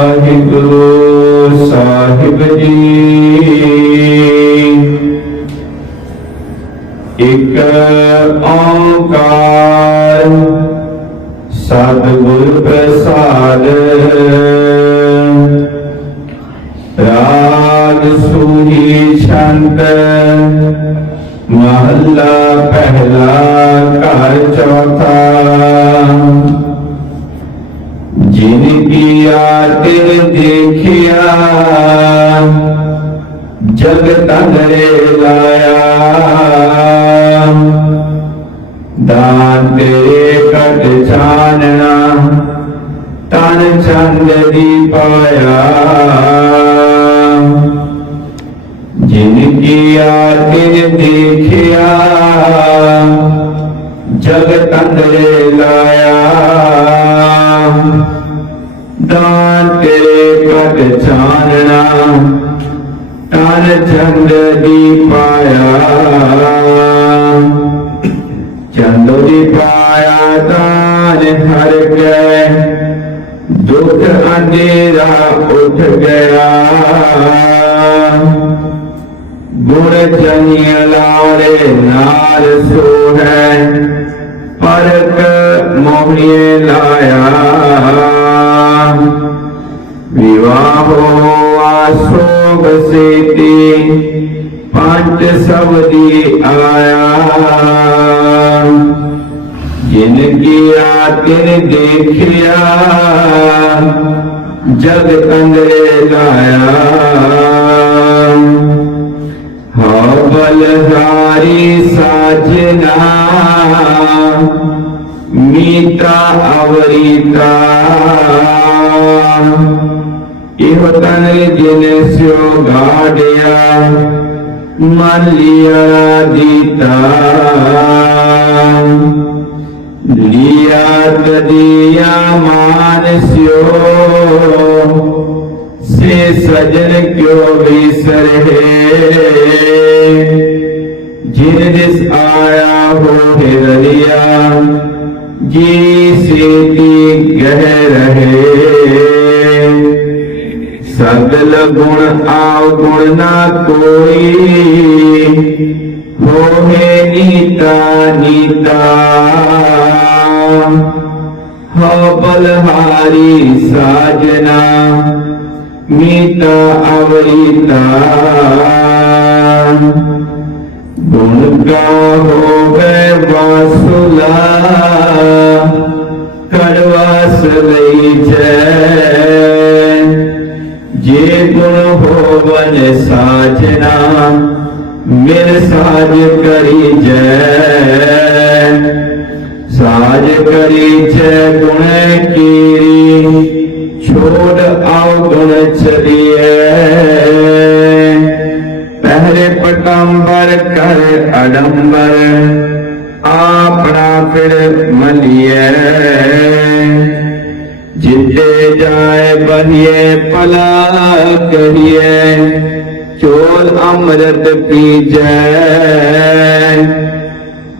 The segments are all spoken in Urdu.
ਵਾਹਿਗੁਰੂ ਸਾਹਿਬ ਜੀ। ਇਕ ਓੰਕਾਰ ਸਤਿਗੁਰ ਪ੍ਰਸਾਦ ਰਾਗ ਸੂਹੀ ਛੰਦ ਮਹੱਲਾ ਪਹਿਲਾ ਘਰ ਚੌਥਾ دیا دن دیکھیا، جگ تنگرے لایا۔ دان تیرے کٹ جاننا، تن چند دی پایا۔ جن کی آتن دیکھیا، جگ تنگرے لایا۔ دان تیرے پت چاننا تان چند دی پایا۔ چند دی پایا تان ہر گئے دکھ اندھیرا اٹھ گیا۔ گڑ چنی لارے نار سو ہے پرک مہنی لایا۔ سوب سے پانچ سب دی آیا جن کیا تن دیکھیا جگ کنگرے لایا ہو بلداری ساجنا میتا اوریتا یہ وطن جن سیو گاڑیا ملیا دیتا دنیا کدیا مان سیو سے سجن کیوں بھی سر جن جس آیا ہو ہریا جی سے گہ رہے ਸਗਲ ਗੁਣ ਆਵ ਗੁਣ ਨਾ ਕੋਈ। ਹੋਏ ਨੀਤਾ ਨੀਤਾ। ਹੋ ਬਲਹਾਰੀ ਸਾਜਨਾ, ਮੀਤਾ ਅਵਰੀਤਾ। ਗੁਣ ਗਾ ਹੋਵੇ ਵਾਸੁਲਾ, ਕੜਵਾਸ ਲਈ ਜੈ। ਹੋਵਨ ਸਾਜਨਾ, ਮਿਲ ਸਾਜ ਕਰੀ ਜੈ। ਸਾਜ ਕਰੀ ਜੈ ਗੁਣ ਕੀਰੀ, ਛੋੜ ਆਉ ਗੁਣ ਚਲੀਏ ਪਹਿਰੇ ਪਟੰਬਰ ਕਰ ਅਡੰਬਰ, ਆਪਣਾ ਫਿਰ ਮਲੀਏ ਜਿੱਤੇ ਜਾਏ ਬਹੀਏ, ਭਲਾ ਕਰੀਏ ਚੋਲ ਅੰਮ੍ਰਿਤ ਪੀਜੈ।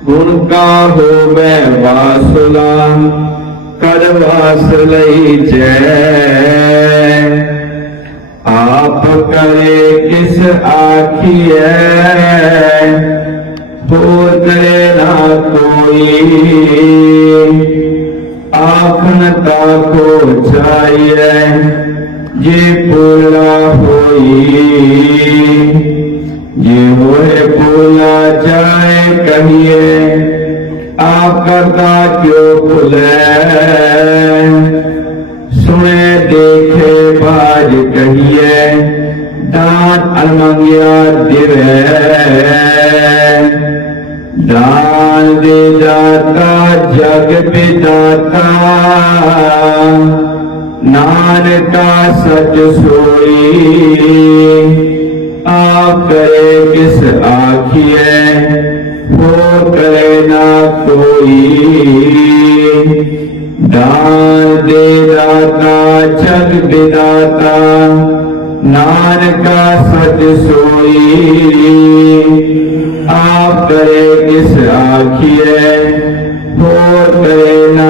ਗੁਣ ਕਾ ਹੋਵੇ ਵਾਸਲਾ, ਕਰ ਵਾਸ ਲਈ ਜੈ। ਆਪ ਕਰੇ ਕਿਸ ਆਖੀਐ, ਹੋਰ ਕਰੇ ਨਾ ਕੋਈ। آخنتا کو چاہیے یہ پولا ہوئی۔ یہ ہوئے پولا جائے کہیے، آپ کرتا کیوں کھلے سنے، دیکھے باج کہیے دان المنگیا دے ਦਾਨ ਦੇ ਦਾਤਾ ਜਗ ਵਿਦਾਤਾ ਨਾਨਕਾ ਸਚ ਸੋਈ, ਆਪ ਕਰੇ ਕਿਸ ਆਖੀਐ ਹੋ ਕਰੇ ਨਾ ਕੋਈ। ਦਾਨ ਦੇ ਦਾਤਾ, ਜਗ ਵਿਦਾਤਾ ਨਾਨਕਾ ਸਚ ਸੋਈ। آپ کرے کس آخیے کرے نہ